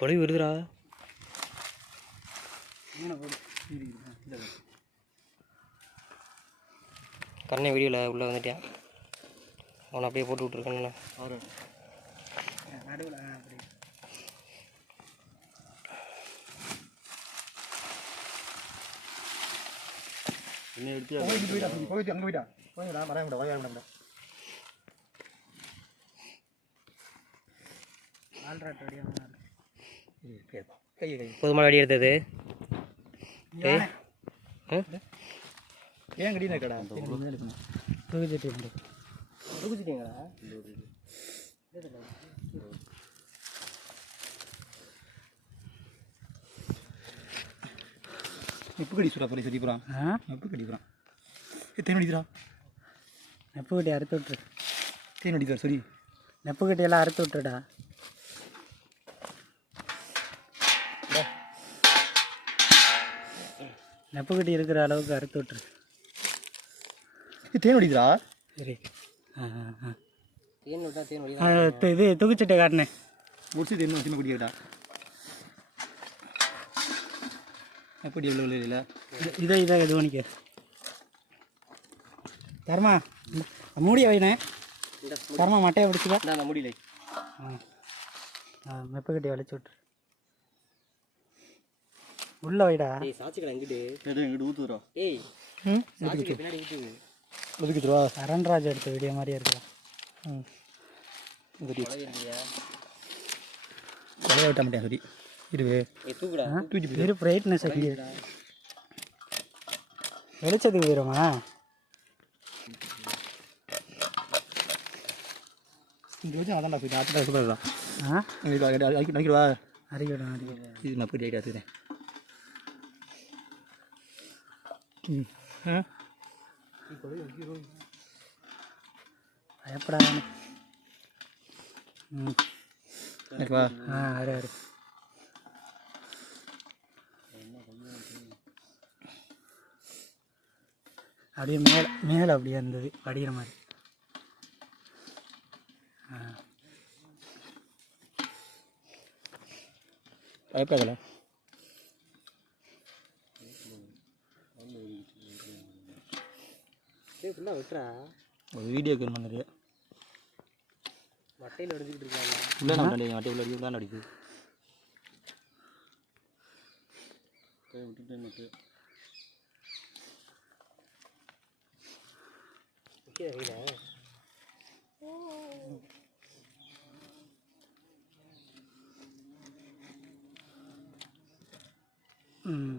குழவி வருதுடா. கண்ணை வெளியில் உள்ளே வந்துட்டேன். அவனை அப்படியே போட்டு விட்ருக்கேன்னு நடுவில் அப்படி இன்னும் எடுத்து போயிட்டு அங்கே போயிட்டா போயிடா மரம் விட வய விட ஆல்ராட் ரெடியாக போதுமான வெடி எடுத்தது. ஏன் கடினா கடா தூக்கிச்சிட்டீங்களா நெப்பு கடி சுடா போய் சரி போகிறான். நெப்பு கடி போகிறான். தேன் அடிக்கிறா. நெப்பு கட்டி அறுத்து விட்டுரு. தேன் அடிக்கிறார் சரி. நெப்பு கட்டியெல்லாம் அறுத்து விட்டுடா. நெப்பு கட்டி இருக்கிற அளவுக்கு அறுத்து விட்டுரு. தேன் அடிக்கிறா. சரி தேன் விட்டா தேன் இது தூக்கிச்சட்டை காட்டினேன் முடிச்சு தேன் சின்ன குடிக்கட்டா. எப்படி எவ்வளோ இல்லை இதை இது பண்ணிக்க தர்மா மூடிய வைனே. தர்மா மட்டையை பிடிச்சிக்கா. நான் முடியல. மெப்ப கட்டி வளைச்சி விட்ரு. உள்ள வைடா. சாச்சிக்கடா எங்கிட்டு எங்கிட்டு ஊற்றுறோம். ஏய் பின்னாடி ஊற்று ஒதுக்கிட்டுருவா. சரண்ராஜ் எடுத்த வீடியோ மாதிரியே இருக்கிறா. கொலைய விட்ட மாட்டேன் சரி இருவே தூக்கி இரு பிரைட்னஸ் அங்கே வெளிச்சத்துக்கு போயிடுமா. இங்கே வச்சு அதான்டா போயிட்டு ஆச்சுடா சூப்பர் தான். அடிக்கிடுவா அடிக்கிடும் இது நான் போய் ஐடியா எடுத்துக்கிறேன். பயப்படாத. அரு அரு அப்படியே மேலே அப்படியே இருந்தது படிக்கிற மாதிரி. பயப்படாதல ஃபுல்லாக விட்டுறா. ஒரு வீடியோ கேம் நிறைய மட்டையில் அடிச்சுக்கிட்டு இருக்காங்க. உள்ளே நான் மட்டை உள்ள அடிக்க உள்ளே அடிக்குது. விட்டுட்டேன் மட்டும் ம்